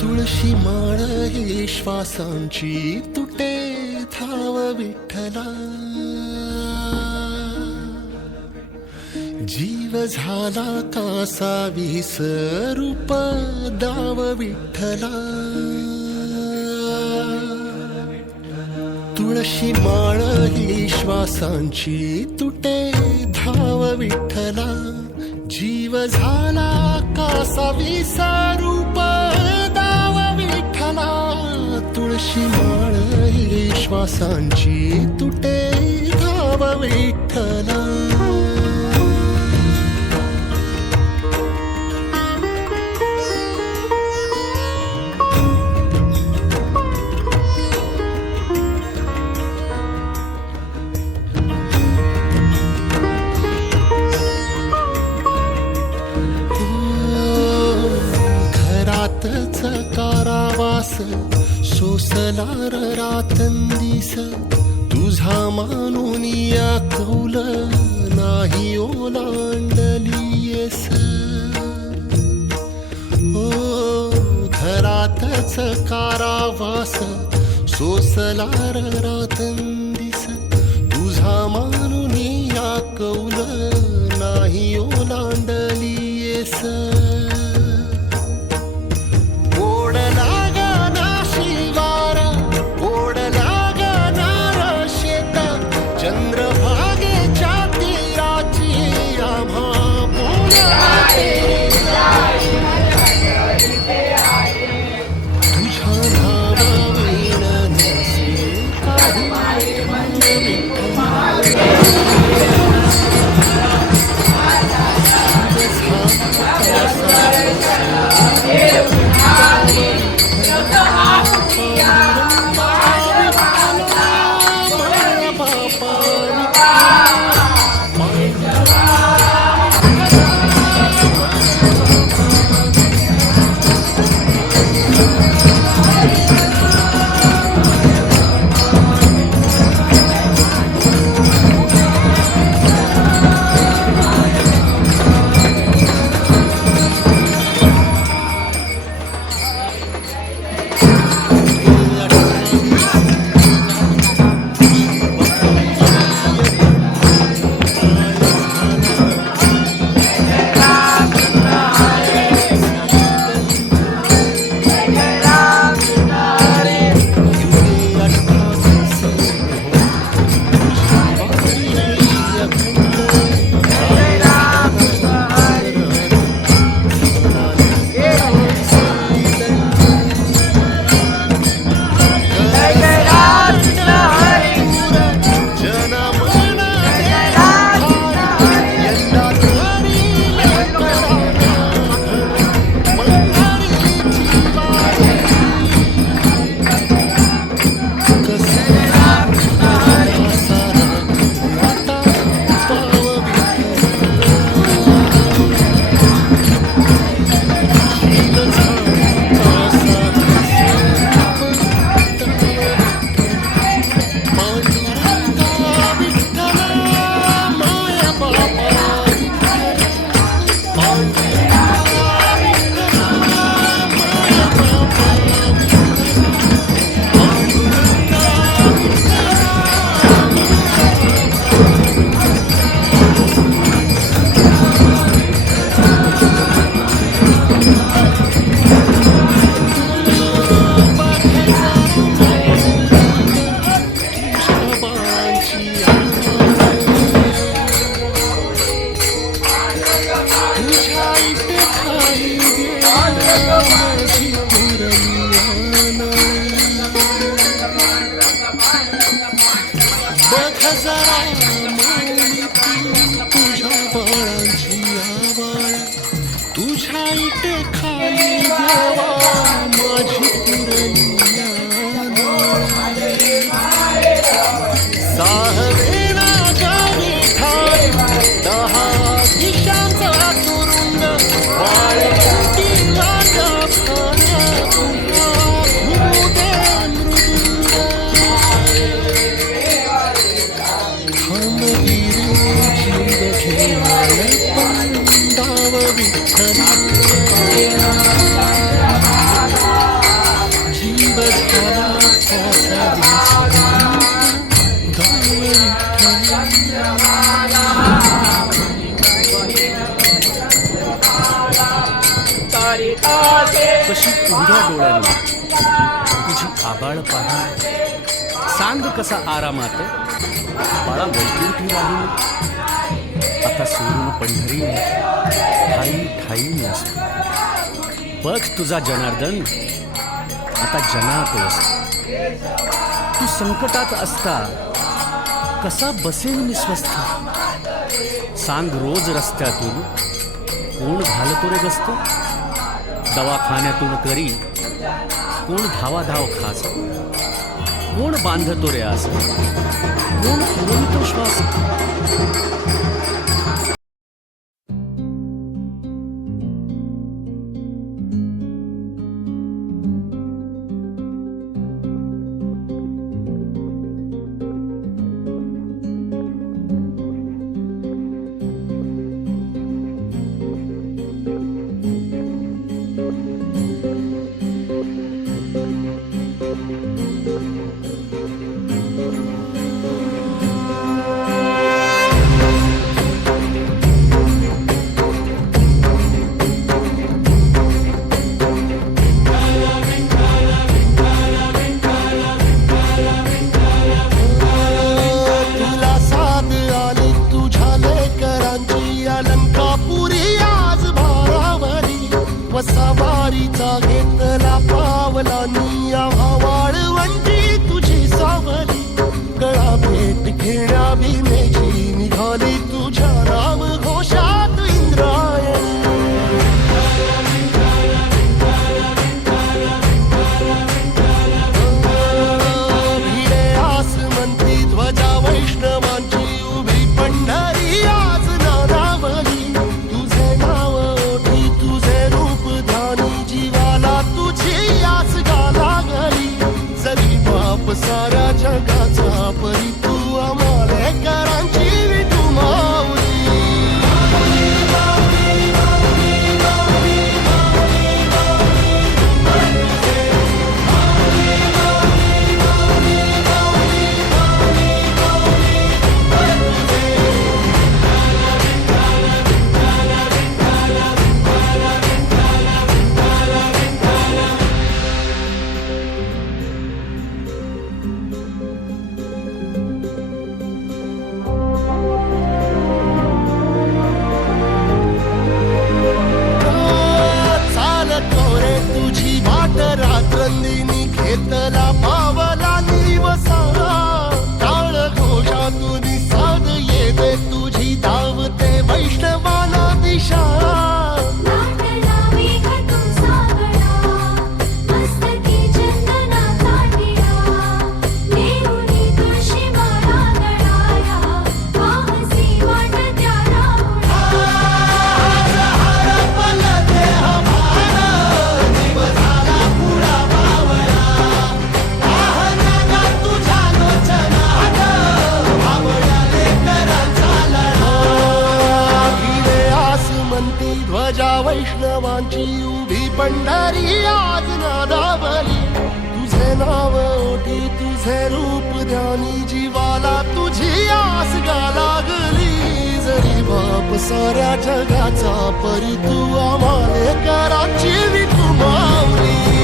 तुळशी माळ ही श्वासांची तुटे धाव विठ्ठला, जीव झाला कासा विसरूप दाव विठ्ठला. तुळशी माळ ही श्वासांची तुटे धाव विठ्ठला, जीव झाला कासा विसरूप दाव विठ्ठला. तुळशी माळ ही श्वासांची तुटे धाव विठ्ठला. कारावास सोसला रातंदिस, तुझा मानून या कौल नाही ओलांडलीयस. हो घरातच कारावास सोसला रातंदिस, तुझा मानून या कौल नाही ओलांडलीयस. तुझ्या इथे खाली देवा माझी पुरनिया साहवेना गावी ठाई 10 दिशांचा तुरुंग वाळवंटी लाटा खाना तुला घुमू दे मृदुंग. नवी रे जीव घेणार पंडाव विठ्ठला जीव झाला कसा कशी उघड्या डोळ्याने तुझी आबाळ पाहा सांग कसा आरामात बाळा वैकुंठी राहील आता सोडून पंढरी ठाई ठाई असतो बघ तुझा जनार्दन आता जनात असतो तू संकटात असता कसा बसेल मी स्वस्थ सांग रोज रस्त्यातून कोण घालतो रे गस्त दवाखान्यातून करी कोण धावाधाव खास कोण बांधतो रे आस कोण पुरवतो श्वास सवारीचा घेतला पावला निया वाळवंटी तुझी सावली गळा भेट घेण्या भीमेची निघाली तुझ्या राम घोषात इंद्रायणी भिडे आसमंती ध्वजा वैष्णवांची उभी पंढरी आज नानावली तुझे नाव ओठी तुझे रूप जीवाला तुझी आस गाला गली जरी बाप साऱ्या जगाचा परी तू आमालेकरांची विठू माऊली रात्रंदिनी घेतला पावला निवसा टाळ घोषातून साध येते तुझी धावते वैष्णवाला दिशा ध्वजा वैष्णवांची उभी पंढरी आज नादावली तुझे नाव ओठी तुझे रूप ध्यानी जीवाला तुझी आस गा लागली जरी बाप साऱ्या जगाचा परी तू आमालेकरांची विठू माऊली